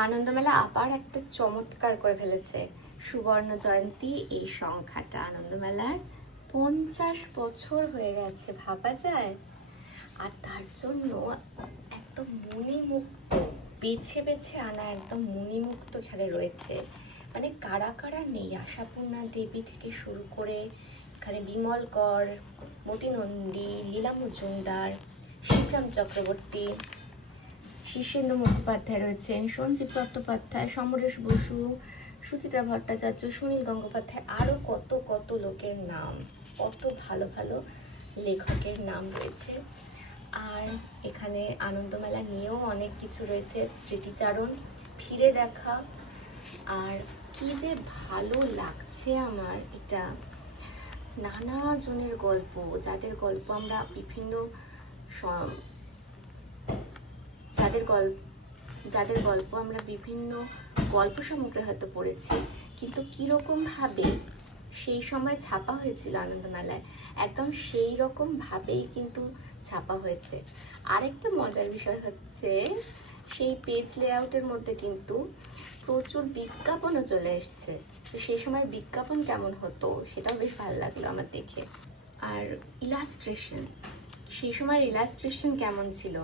আনন্দমেলা আবার একটা চমৎকার করে ফেলেছে। সুবর্ণ জয়ন্তী এই সংখ্যাটা আনন্দমেলার 50 বছর হয়ে গেছে, ভাবা যায়? আর তার জন্য একদম মণিমুক্ত, বেছে বেছে আনা একদম মণিমুক্ত এখানে রয়েছে। মানে কারা কারা নেই, আশাপূর্ণা দেবী থেকে শুরু করে এখানে বিমল কর, মতি নন্দী, লীলা মজুমদার, শিবরাম চক্রবর্তী, শীর্ষেন্দু মুখোপাধ্যায় রয়েছেন, সঞ্জীব চট্টোপাধ্যায়, সমরেশ বসু, সুচিত্রা ভট্টাচার্য, সুনীল গঙ্গোপাধ্যায়, আরও কত কত লোকের নাম, কত ভালো ভালো লেখকের নাম রয়েছে। আর এখানে আনন্দমেলা নিয়েও অনেক কিছু রয়েছে, স্মৃতিচারণ, ফিরে দেখা। আর কি যে ভালো লাগছে আমার এটা, নানা জনের গল্প, যাদের গল্প আমরা বিভিন্ন যাদের গল্প আমরা বিভিন্ন গল্প সমগ্রে হয়তো পড়েছি, কিন্তু কীরকমভাবে সেই সময় ছাপা হয়েছিল আনন্দমেলায়, একদম সেই রকমভাবেই কিন্তু ছাপা হয়েছে। আরেকটা মজার বিষয় হচ্ছে, সেই পেজ লেআউটের মধ্যে কিন্তু প্রচুর বিজ্ঞাপনও চলে এসছে। তো সেই সময় বিজ্ঞাপন কেমন হতো সেটাও বেশ ভালো লাগলো আমার দেখে। আর ইলাস্ট্রেশন, সেই সময় ইলাস্ট্রেশন কেমন ছিল,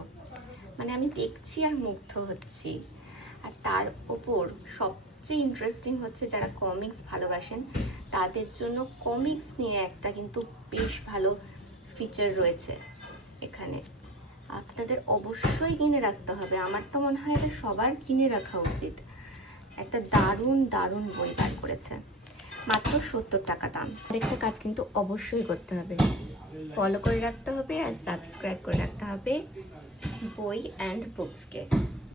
মানে আমি দেখছি আর মুগ্ধ হচ্ছি। আর তার ওপর সবচেয়ে ইন্টারেস্টিং হচ্ছে, যারা কমিক্স ভালোবাসেন তাদের জন্য কমিক্স নিয়ে একটা কিন্তু বেশ ভালো ফিচার রয়েছে এখানে। আপনাদের অবশ্যই কিনে রাখতে হবে, আমার তো মনে হয় এটা সবার কিনে রাখা উচিত। একটা দারুণ দারুণ বই বার করেছে, মাত্র 70 টাকা দাম। আরেকটা কাজ কিন্তু অবশ্যই করতে হবে, ফলো করে রাখতে হবে আর সাবস্ক্রাইব করে রাখতে হবে বই অ্যান্ড বুকসকে।